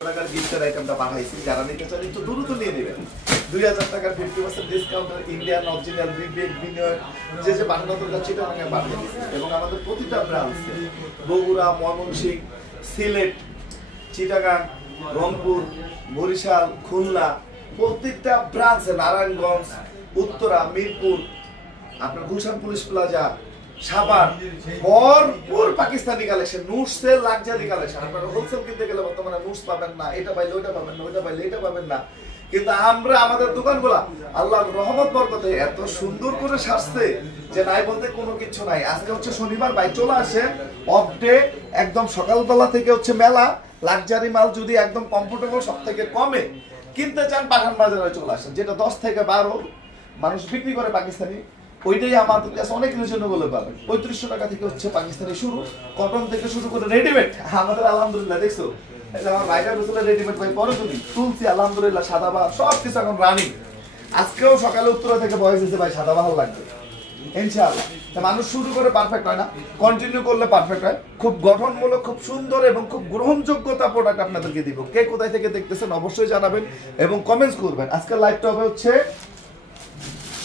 টাকার গিফটের আইটেমটা পাঠাইছি, যারা নিতে চান একটু দ্রুত নিয়ে নেবেন। 2000 টাকার 50% ডিসকাউন্টের ইন্ডিয়ান অরিজিনাল বিবেক বিনিয়োগ যে পাঠানো দরকার চিটাগাঙে পাঠিয়ে দিচ্ছি। এবং আমাদের প্রতিটা ব্রাঞ্চে বগুড়া, ময়মনসিংহ, সিলেট, চিটাগাং, রংপুর, বরিশাল, খুলনা, প্রত্যেকটা ব্রাঞ্চে নারায়ণগঞ্জ, উত্তরা, মিরপুর, আপনার গুলশান পুলিশ প্লাজা, সাভার, ভরপুর পাকিস্তানি কালেকশন, নুটসের লাক্সারি কালেকশন। আপনারা হোলসেল কিনতে গেলে বর্তমানে নুটস পাবেন না, এটা পাইলে ওইটা পাবেন না, ওইটা পাইলে এটা পাবেন না। কিন্তু আমরা আমাদের দোকানগুলা আল্লাহর রহমত বরকতে এত সুন্দর করে সাজছে যে নাই বলতে কোনো কিছু নাই। আজকে হচ্ছে শনিবার, ভাই চলে আসেন অফ ডে, একদম সকালবেলা থেকে হচ্ছে মেলা। লাক্সারি মাল যদি একদম কমফোর্টেবল সব থেকে কমে কিনতে চান, পাঠান বাজারে চলে আসেন। যেটা 10 থেকে 12 মানুষ বিক্রি করে পাকিস্তানি, ওইটাই আমাদের কাছে অনেক রিজনেবল পাবেন। 3500 টাকা থেকে হচ্ছে পাকিস্তানি শুরু, কটন থেকে শুরু করে রেডিমেড। আমাদের আলহামদুলিল্লাহ দেখছো আমার ভাইটার বছরের রেডিমেড ভাই পরে তুমি তুলছি আলহামদুলিল্লাহ, সাদাবাহার সব কিছু এখন রানিং। আজকেও সকালে উত্তরা থেকে বয়স দিয়েছে ভাই সাদাবাহার লাগবে ইনশাআল্লাহ। মানুষ শুরু করে পারফেক্ট হয় না, কন্টিনিউ করলে পারফেক্ট হয়। খুব গঠনমূলক, খুব সুন্দর এবং খুব গ্রহণযোগ্যতা প্রোডাক্ট আপনাদেরকে দিব। কে কোথায় থেকে দেখতেছেন অবশ্যই জানাবেন এবং কমেন্টস করবেন। আজকের লাইভটা হবে হচ্ছে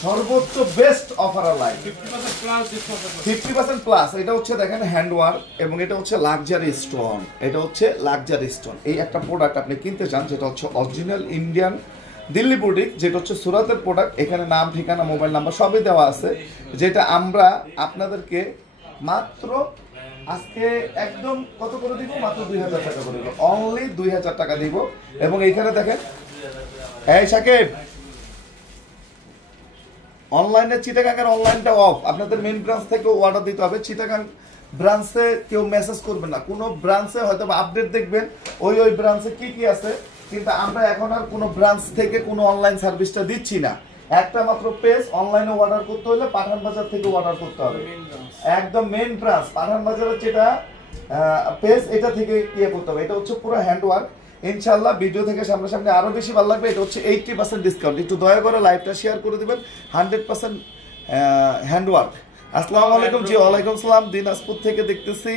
সর্বোচ্চ বেস্ট অফার লাইভ 50% প্লাস। এটা হচ্ছে দেখেন হ্যান্ডওয়ার্ক এবং এটা হচ্ছে লাক্সারি স্টোন। এটা হচ্ছে লাক্সারি স্টোন। এই একটা প্রোডাক্ট আপনি কিনতে চান যেটা হচ্ছে অরিজিনাল ইন্ডিয়ান দিল্লি বুটিক, যেটা হচ্ছে সুরাতের প্রোডাক্ট। এখানে নাম, ঠিকানা, মোবাইল নাম্বার সবই দেওয়া আছে, যেটা আমরা আপনাদেরকে মাত্র আজকে একদম কত করে দিব, মাত্র 2000 টাকা করে দিব, অনলি 2000 টাকা দিব। এবং এইখানে দেখেন, এই সাকিব অনলাইনে চিটাগাঙের অনলাইনটা অফ, আপনাদের মেইন ব্রাঞ্চ থেকে অর্ডার দিতে হবে। চিটাগাং ব্রাঞ্চে কেউ মেসেজ করবেন না, কোনো ব্রাঞ্চে হয়তো আপডেট দেখবেন ওই ব্রাঞ্চে কি কি আছে, কিন্তু আমরা এখন আর কোনো ব্রাঞ্চ থেকে কোনো অনলাইন সার্ভিসটা দিচ্ছি না। একটা মাত্র পেজ, অনলাইনে অর্ডার করতে হলে পাঠান বাজার থেকে অর্ডার করতে হবে। একদম মেইন ব্রাঞ্চ পাঠান বাজারের যেটা পেজ, এটা থেকে ইয়ে করতে হবে। এটা হচ্ছে পুরো হ্যান্ডওয়ার্ক ইনশাআল্লাহ। ভিডিও থেকে সামনাসামনি আরো বেশি ভালো লাগবে। এটা হচ্ছে 80% ডিসকাউন্ট। একটু দয়া করে লাইভটা শেয়ার করে দিবেন। 100% হ্যান্ডওয়ার্ক। আসসালামু আলাইকুম। জি ওয়ালাইকুম সালাম। দিনাজপুর থেকে দেখতেছি।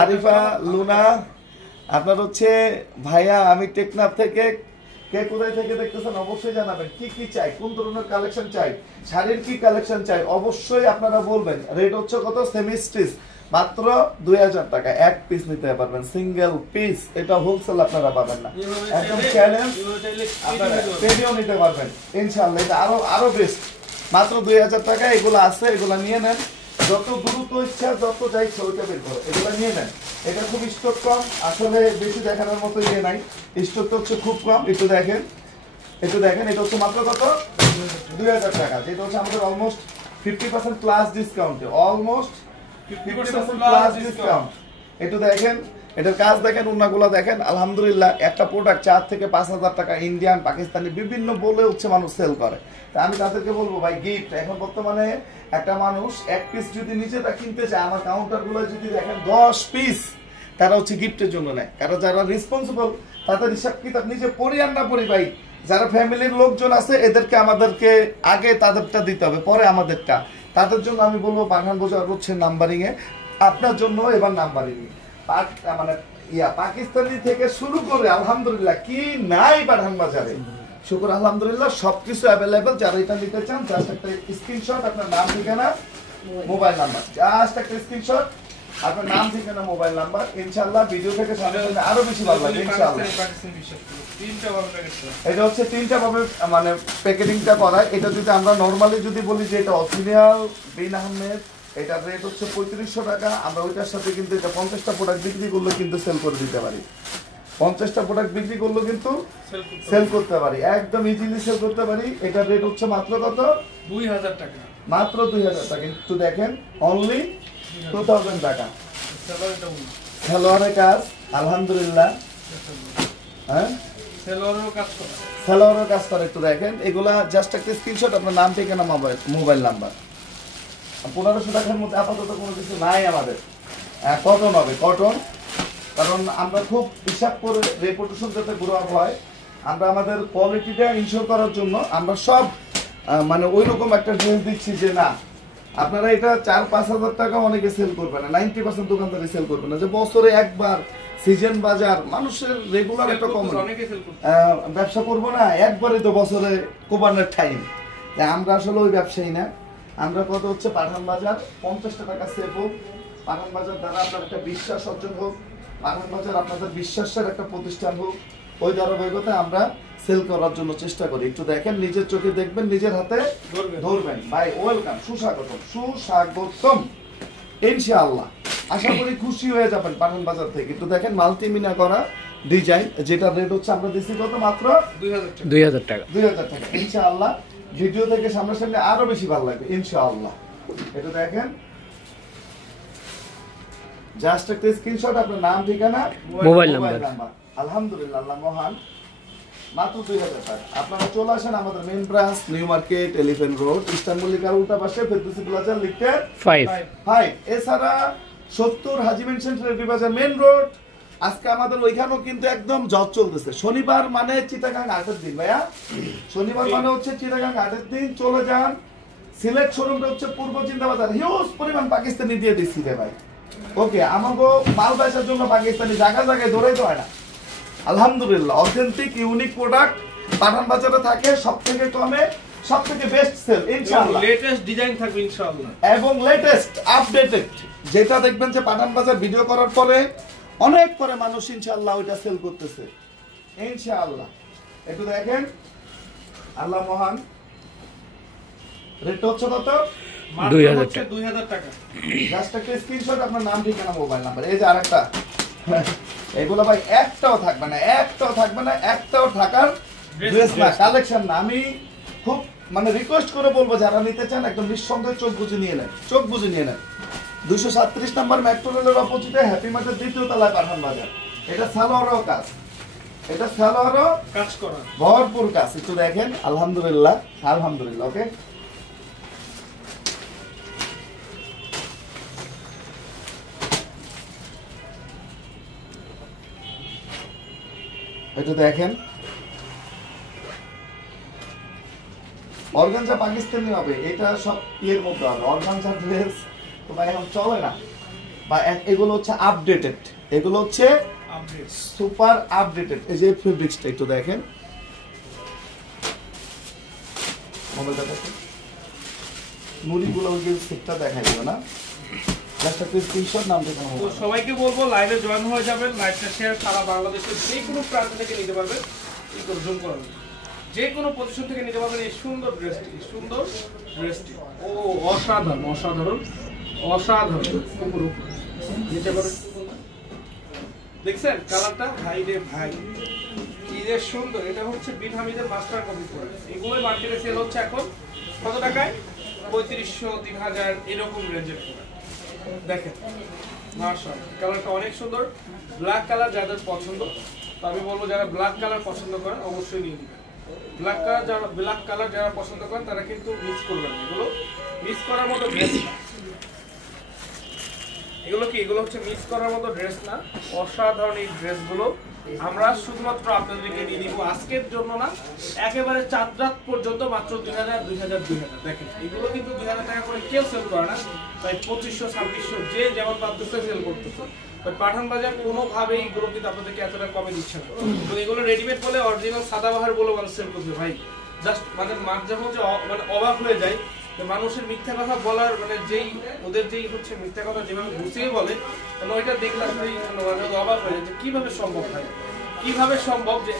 আরিফা লুনা, আপনার হচ্ছে ভাইয়া আমি টেকনাফ থেকে। কে কোথায় থেকে দেখতেছেন অবশ্যই জানাবেন। কি কি চাই, কোন ধরনের কালেকশন চাই, শাড়ির কি কালেকশন চাই অবশ্যই আপনারা বলবেন। রেট হচ্ছে কত, সেমি স্টিচ মাত্র 2000 টাকা, এক পিস নিতে পারবেন, সিঙ্গেল পিস। এটা হোলসেল আপনারা পাবেন না, একদম চ্যালেঞ্জ। আপনারা পেডিও নিতে পারবেন ইনশাআল্লাহ। এটা আরো বেস্ট, মাত্র 2000 টাকা। এগুলো আছে, এগুলো নিয়ে নেন। যত দ্রুত ইচ্ছা, যত যাই ওইটা বের করো, এগুলো নিয়ে নেন। এটা খুব স্টক কম, আসলে বেশি দেখানোর মতো ইয়ে নাই, স্টকটা হচ্ছে খুব কম। একটু দেখেন, একটু দেখেন। এটা হচ্ছে মাত্র কত, 2000 টাকা, যেটা হচ্ছে আমাদের অলমোস্ট 50% প্লাস ডিসকাউন্টে, অলমোস্ট 50% প্লাস ডিসকাউন্ট। একটু দেখেন, এটার কাজ দেখেন, উন্নাগুলো দেখেন। আলহামদুলিল্লাহ একটা প্রোডাক্ট 4 থেকে 5000 টাকা ইন্ডিয়ান, পাকিস্তানি বিভিন্ন বলে হচ্ছে মানুষ সেল করে। তা আমি তাদেরকে বলবো ভাই গিফট, এখন বর্তমানে একটা মানুষ এক পিস যদি নিজেটা কিনতে চায়, আমার কাউন্টারগুলো যদি দেখেন 10 পিস তারা হচ্ছে গিফটের জন্য নেয়। কারণ যারা রেসপন্সিবল তাদের হিসাব কিতাব নিজে পড়ি আর না পড়ি ভাই, যারা ফ্যামিলির লোকজন আছে এদেরকে আমাদেরকে আগে তাদেরটা দিতে হবে, পরে আমাদেরটা। তাদের জন্য আমি বলবো পাঠান বাজার হচ্ছে নাম্বারিং এ, আপনার জন্য এবার নাম্বারিং মানে পাকিস্তানি থেকে শুরু করে আলহামদুলিল্লাহ কি নাই পাঠান বাজারে, শুকর আলহামদুলিল্লাহ সবকিছু অ্যাভেলেবেল। যারা এটা নিতে চান জাস্ট একটা স্ক্রিনশট, আপনার নাম, ঠিকানা, মোবাইল নাম্বার, জাস্ট একটা স্ক্রিনশট, আপনার নাম, ঠিকানা, মোবাইল নাম্বার। ইনশাআল্লাহ ভিডিও থেকে সামনে আরো বেশি ভালো লাগবে ইনশাআল্লাহ। এটা হচ্ছে 3টা ভাবে মানে প্যাকেটিংটা করা। এটা যদি আমরা নরমালি যদি বলি যে এটা অরিজিনাল বিন আহমেদ, এটার রেট হচ্ছে 3500 টাকা। আমরা ওইটার সাথে কিন্তু এটা 50টা প্রোডাক্ট বিক্রি করলে কিন্তু সেল করে দিতে পারি, 50টা প্রোডাক্ট বিক্রি করলে কিন্তু সেল করতে পারি, একদম ইজিলি সেল করতে পারি। এটার রেট হচ্ছে মাত্র কত, 2000 টাকা, মাত্র 2000 টাকা। একটু দেখেন, অনলি 2000 টাকা। সালোয়ারের কাজ আলহামদুলিল্লাহ, হ্যাঁ সেলোয়ারের কাজ করে, সালোয়ারের কাজ করে। একটু দেখেন, এগুলা জাস্ট একটা স্ক্রিনশট, আপনার নাম, ঠিকানা, মোবাইল নাম্বার। 1500 টাকার মধ্যে আপাতত কোনো কিছু নাই আমাদের। কটন হবে, কটন, কারণ আমরা খুব হিসাব করে রেপুটেশন যাতে গ্রো আপ হয়, আমরা আমাদের কোয়ালিটিটা ইনশিওর করার জন্য আমরা সব মানে ওই রকম একটা ড্রেস দিচ্ছি যে না আপনারা এটা 4-5 হাজার টাকা অনেকে সেল করবে না, 90% দোকানদারি সেল করবে না, যে বছরে একবার সিজন বাজার মানুষের রেগুলার একটা কমন ব্যবসা করবো না, একবারই তো বছরে কোবানের টাইম। আমরা আসলে ওই ব্যবসায়ী না, আমরা কত হচ্ছে পাঠান বাজার 50 টাকা সেভ হোক, পাঠান বাজার দ্বারা আপনার একটা বিশ্বাস অর্জন হোক, পাঠান বাজার আপনাদের বিশ্বাসের একটা প্রতিষ্ঠান হোক, ওই ধারাবাহিকতায় আমরা সেল করার জন্য চেষ্টা করি। একটু দেখেন, নিজের চোখে দেখবেন, নিজের হাতে ধরবেন। ভাই ওয়েলকাম, সুস্বাগতম, সুস্বাগতম ইনশাআল্লাহ। আশা করি খুশি হয়ে যাবেন পাঠান বাজার থেকে। একটু দেখেন, মাল্টিমিনা করা ডিজাইন, যেটা রেট হচ্ছে আমরা দিচ্ছি কত, মাত্র 2000 টাকা। 2000 টাকা ইনশাআল্লাহ। ভিডিও থেকে সামনাসামনি আরো বেশি ভালো লাগবে ইনশাআল্লাহ। এটা দেখেন, জাস্ট একটা স্ক্রিনশট, আপনার নাম, ঠিকানা, মোবাইল নাম্বার। আলহামদুলিল্লাহ, আল্লাহ মহান। মাত্র 2000 টাকা। আপনারা চলে আসেন আমাদের main branch, new market, elephant road, eastern মল্লিকার উল্টা পাশে, ফেরদৌসী প্লাজা, লিখতে 5। এছাড়া 70 হাজি মেনশন রেডি বাজার মেইন রোড। আজকে আমাদের ওইখানেও কিন্তু একদম জব চলতেছে। শনিবার মানে চিটাগাং হাটের দিন ভাইয়া, শনিবার মানে হচ্ছে চিটাগাং হাটের দিন। চলে যান, সিলেট শোরুমটা হচ্ছে পূর্ব চিন্তাবাজার, হিউজ পরিমাণ পাকিস্তানি দিয়ে দিচ্ছি রে ভাই। ওকে, আমাকে মাল বেচার জন্য পাকিস্তানি জায়গায় জায়গায় দৌড়াইতে হয় না। আলহামদুলিল্লাহ, অথেন্টিক ইউনিক প্রোডাক্ট পাঠান বাজারে থাকে, সবথেকে কমে, সবথেকে বেস্ট সেল ইনশাআল্লাহ। লেটেস্ট ডিজাইন থাকবে ইনশাআল্লাহ, এবং লেটেস্ট আপডেটেড, যেটা দেখবেন যে পাঠান বাজার ভিডিও করার পরে অনেক পরে মানুষ ইনশাআল্লাহ ওইটা সেল করতেছে ইনশাআল্লাহ। একটু দেখেন, আল্লাহ মহান। রেট হচ্ছে কত, 2000 টাকা। জাস্ট একটা স্ক্রিনশট, আপনার নাম, ঠিকানা, মোবাইল নাম্বার। এই যে আরেকটা, এগুলো ভাই একটাও থাকবে না, একটাও থাকবে না, একটাও থাকার ড্রেস না, কালেকশন না। আমি খুব মানে রিকোয়েস্ট করে বলবো, যারা নিতে চান একদম নিঃসন্দেহে চোখ বুঝে নিয়ে নেন, চোখ বুঝে নিয়ে নেন। 237 নম্বর মেট্রো রেলের অপোজিটে হ্যাপি মার্কেটের 2য় তলায় পাঠান বাজার। এটা সালোয়ারও কাজ, এটা সালোয়ারও কাজ করা, ভরপুর কাজ। একটু দেখেন, আলহামদুলিল্লাহ, আলহামদুলিল্লাহ। ওকে, এটা দেখেন, অর্গানজা পাকিস্তানি হবে, এটা সব ইয়ের মধ্যে হবে। অর্গানজা ড্রেস তো ভাই এখন চলে না, বা এগুলো হচ্ছে আপডেটেড, এগুলো হচ্ছে সুপার আপডেটেড। এই যে ফেব্রিক্সটা একটু দেখেন, মোবাইলটা দেখেন, মুড়িগুলো ওই যে সেটটা দেখাই দিল না, জাস্ট একটা স্ক্রিনশট, নাম দেখুন। তো সবাইকে বলবো লাইভে জয়েন হয়ে যাবেন, লাইভটা শেয়ার, সারা বাংলাদেশের যে কোনো প্রান্ত থেকে নিতে পারবেন, জুম করাবেন, যে কোনো পজিশন থেকে নিতে পারবেন এই সুন্দর ড্রেসটি, সুন্দর ড্রেসটি। ও অসাধারণ, অসাধারণ, অসাধারণ। নিতে পারেন, দেখছেন কালারটা, ভাই রে ভাই, কি যে সুন্দর। এটা হচ্ছে বিন হামিদের মাস্টার কপি প্রোডাক্ট। এগুলো মার্কেটে সেল হচ্ছে এখন কত টাকায়, 3500, 3000 এরকম রেঞ্জের প্রোডাক্ট। দেখেন মাশাআল্লাহ, কালারটা অনেক সুন্দর। ব্ল্যাক কালার যাদের পছন্দ, তো আমি বলবো যারা ব্ল্যাক কালার পছন্দ করেন অবশ্যই নিয়ে নেবেন। ব্ল্যাক কালার যারা পছন্দ করেন তারা কিন্তু মিস করবেন না, এগুলো মিস করার মতো ড্রেস না। এগুলো কি, এগুলো হচ্ছে মিস করার মতো ড্রেস না, অসাধারণ এই ড্রেসগুলো। আমরা শুধুমাত্র আপনাদেরকে দিয়ে দিব আজকের জন্য না, একেবারে চাঁদ রাত পর্যন্ত মাত্র 2000, 2000, 2000। দেখেন এগুলো কিন্তু 2000 টাকা করে কেউ সেল করে না, তাই 2500, 2600 যে যেমন পারতেছে সেল করতেছে। বাট পাঠান বাজার কোনোভাবেই এগুলো কিন্তু আপনাদেরকে এতটা কমে দিচ্ছে না। এবং এগুলো রেডিমেড বলে, অরিজিনাল সাদাবাহার বলে মানুষ সেল করছে ভাই। জাস্ট মানে মাঝে মাঝে মানে অবাক হয়ে যায়, মানুষের মিথ্যা কথা বলার মানে যেই ওদের যেই হচ্ছে মিথ্যা কথা যেভাবে গুছিয়ে বলে, মানে ওইটা দেখলে আসলে অবাক হয়ে যায় যে কিভাবে সম্ভব হয়, কিভাবে সম্ভব যে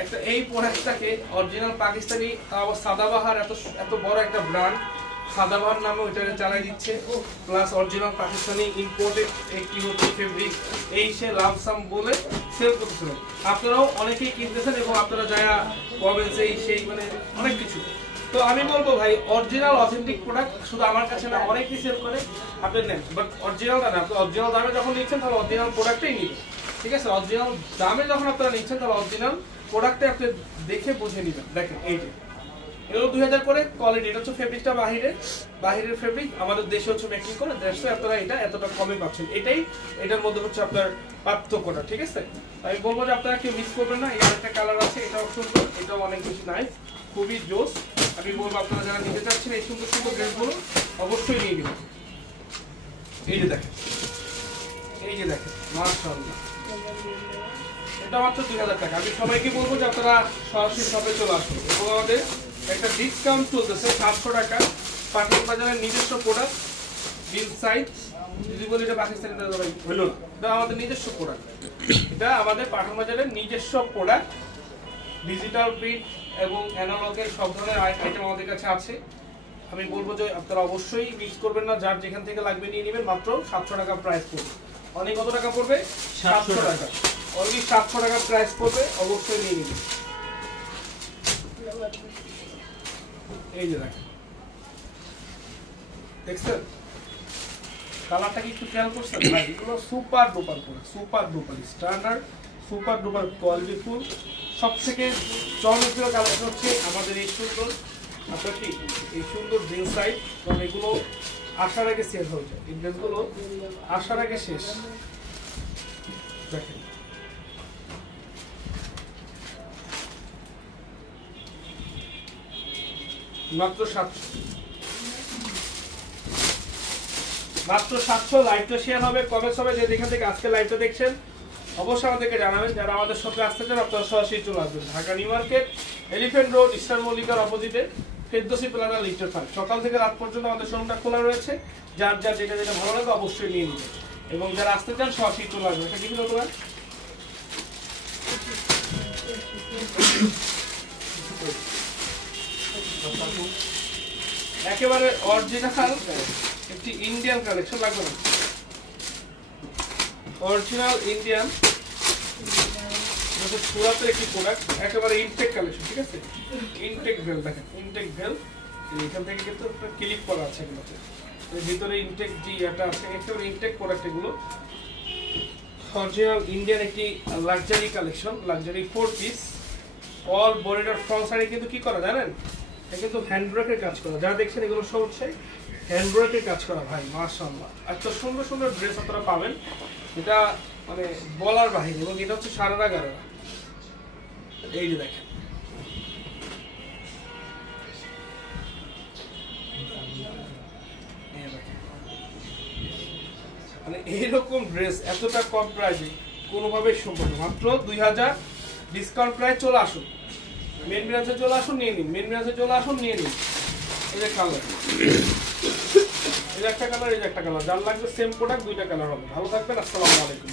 একটা এই প্রোডাক্টটাকে অরিজিনাল পাকিস্তানি সাদাবাহার এত বড় একটা ব্র্যান্ড সাদাবাহার নামে ওইটাকে চালাই দিচ্ছে, প্লাস অরিজিনাল পাকিস্তানি ইম্পোর্টেড একটি হচ্ছে ফেব্রিক, এই সে লাভসাম বলে সেল করতেছিল। আপনারাও অনেকেই কিনতেছেন এবং আপনারা যারা পাবেন সেই মানে অনেক কিছু। তো আমি বলবো ভাই, অরিজিনাল অথেন্টিক প্রোডাক্ট শুধু আমার কাছে না, অনেকেই সেল করে, আপনি নেন। বাট অরিজিনালটা না, আপনি অরিজিনাল দামে যখন নিচ্ছেন তাহলে অরিজিনাল প্রোডাক্টটাই নিবেন, ঠিক আছে? অরিজিনাল দামে যখন আপনারা নিচ্ছেন তাহলে অরিজিনাল প্রোডাক্টটা আপনি দেখে বুঝে নেবেন। দেখেন এই যে এগুলো 2000 করে কোয়ালিটি, এটা হচ্ছে ফেব্রিকটা বাহিরের ফেব্রিক, আমাদের দেশে হচ্ছে মেকিং করে, দেশে আপনারা এটা এতটা কমে পাচ্ছেন। এটার মধ্যে হচ্ছে আপনার পার্থক্যটা, ঠিক আছে? আমি বলবো যে আপনারা কেউ মিস করবেন না। এর একটা কালার আছে, এটাও সুন্দর, এটাও অনেক বেশি নাইস, খুবই জোস। আমি বলবো আপনারা যারা নিতে চাচ্ছেন এই সুন্দর সুন্দর ড্রেসগুলো অবশ্যই নিয়ে নেবেন। এই যে দেখেন, এই যে দেখেন, মাশাআল্লাহ, এটা মাত্র 2000 টাকা। আমি সবাইকে বলবো যে আপনারা সরাসরি শপে চলে আসুন, এবং আমাদের একটা ডিসকাউন্ট চলতেছে 700 টাকা। পাঠান বাজারের নিজস্ব প্রোডাক্ট, বিল সাইজ যদি বলি এটা পাকিস্তানি হলো না, এটা আমাদের নিজস্ব প্রোডাক্ট। এটা আমাদের পাঠান বাজারের নিজস্ব প্রোডাক্ট। ডিজিটাল প্রিন্ট এবং অ্যানালগের সব ধরনের আইটেম আমাদের কাছে আছে। আমি বলবো যে আপনারা অবশ্যই মিস করবেন না, যার যেখান থেকে লাগবে নিয়ে নেবেন। মাত্র 700 টাকা প্রাইস পড়বে। অনেক কত টাকা পড়বে? 700 টাকা। অনলি 700 টাকা প্রাইস পড়বে, অবশ্যই নিয়ে নেবেন। এই যে দেখেন, দেখছেন কালারটা কি একটু খেয়াল করছেন ভাই? এগুলো super duper product, super duper standard, super duper quality full. সব থেকে জনপ্রিয় কালেকশন হচ্ছে আমাদের এই সুন্দর, আপনার কি এই সুন্দর ড্রেস সাইজ, কারণ এগুলো আসার আগে সেল হয়ে যায়। এই ড্রেসগুলো আসার আগে শেষ। দেখেন মাত্র 700, মাত্র 700। লাইভটা শেয়ার হবে, কমেন্টস হবে। যে যেখান থেকে আজকে লাইভটা দেখছেন অবশ্যই আমাদেরকে জানাবেন। যারা আমাদের সাথে আসতে চান আপনারা সরাসরি চলে আসবেন। Dhaka new market, elephant road, Easter মল্লিকার অপোজিটে, ফেরদৌসি প্লাজা, লিফটের 5। সকাল থেকে রাত পর্যন্ত আমাদের শোরুমটা খোলা রয়েছে। যার যার যেটা যেটা ভালো লাগে অবশ্যই নিয়ে নেবেন, এবং যারা আসতে চান সরাসরি চলে আসবেন। এটা কি হলো? একেবারে অরিজিনাল একটি ইন্ডিয়ান কালেকশন, লাগবে না? অরিজিনাল ইন্ডিয়ান সুরাতের একটি প্রোডাক্ট, একেবারে ইনটেক কালেকশন। ঠিক আছে, ইনটেক ভেল দেখেন, ইনটেক ভেল এখান থেকে কিন্তু ক্লিপ করা আছে এগুলোতে, ভিতরে ইনটেক যে এটা আছে, একেবারে ইনটেক প্রোডাক্ট এগুলো। অরিজিনাল ইন্ডিয়ান একটি luxury collection, luxury 4 piece. All বডিটার ফ্রন্ট সাইডে কিন্তু কি করা জানেন? এটা কিন্তু হ্যান্ডব্রেকের কাজ করা। যারা দেখছেন এগুলো সব হচ্ছে হ্যান্ডব্রেকের কাজ করা। ভাই মাশাআল্লাহ, এত সুন্দর সুন্দর ড্রেস আপনারা পাবেন, এটা মানে বলার বাহিরে। এবং এটা হচ্ছে সারারা গারারা। এই যে দেখেন, মানে এইরকম ড্রেস এতটা কম প্রাইসে কোনোভাবেই সম্ভব না। মাত্র 2000 ডিসকাউন্ট প্রাইস। চলে আসুন মেন ব্রাঞ্চে, চলে আসুন নিয়ে নিন, মেন ব্রাঞ্চে চলে আসুন নিয়ে নিন। এই যে কালার, এই একটা কালার, এই একটা কালার, যার লাগবে সেম প্রোডাক্ট 2টা কালার হবে। ভালো থাকবেন, আসসালামু আলাইকুম।